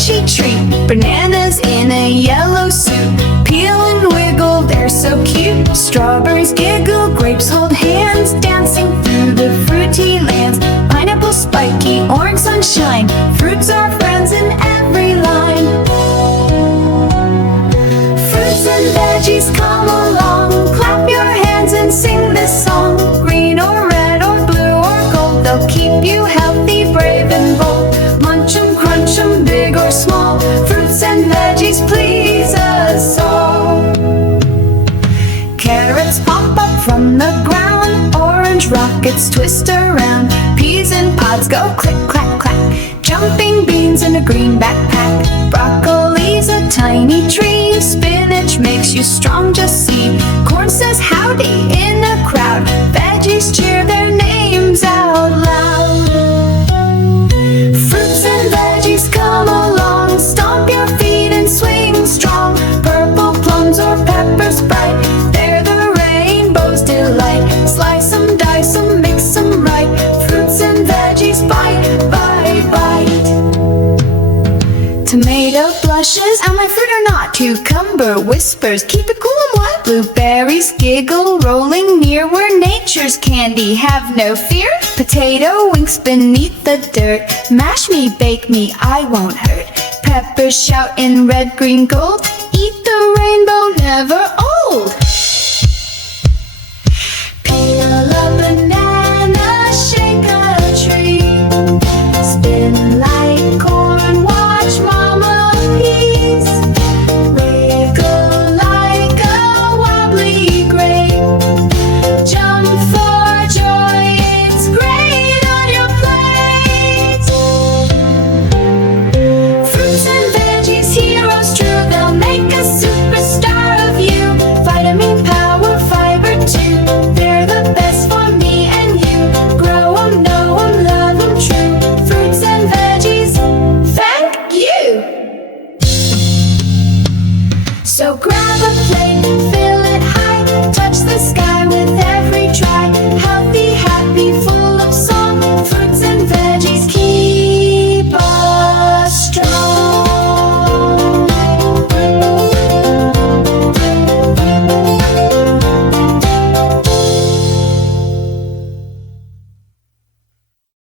crunchy treat. Bananas in a yellow suit, peel and wiggle, they're so cute. Strawberries giggle, grapes hold hands, dancing through the fruity lands. Pineapple spiky, orange sunshine, fruits are friends in every line. Fruits and veggies come along, clap your hands and sing this song. Green or red or blue or gold, they'll keep you healthy, brave and bold. Munch 'em, crunch 'em, big or small, fruits and veggies please us all. Carrots pop up from the ground, orange rockets twist around. Peas and pods go click, clack, clack, jumping beans in a green backpack. Broccoli's a tiny tree, spinach makes you strong, just see. Corn says howdy in a crowd, veggies cheer their names out loud. Fruits and veggies come along, stomp your feet and swing strong. Purple plums or peppers bright, they're the rainbow's delight. Slice 'em, dice 'em, mix 'em right, fruits and veggies bite, bite, bite. Tomato blushes, am I fruit or not? Cucumber whispers, keep it cool and what? Blueberries giggle, rolling near where nature's candy, have no fear. Potato winks beneath the dirt, mash me, bake me, I won't hurt. Peppers shout in red, green, gold, eat the rainbow, never old. Peel up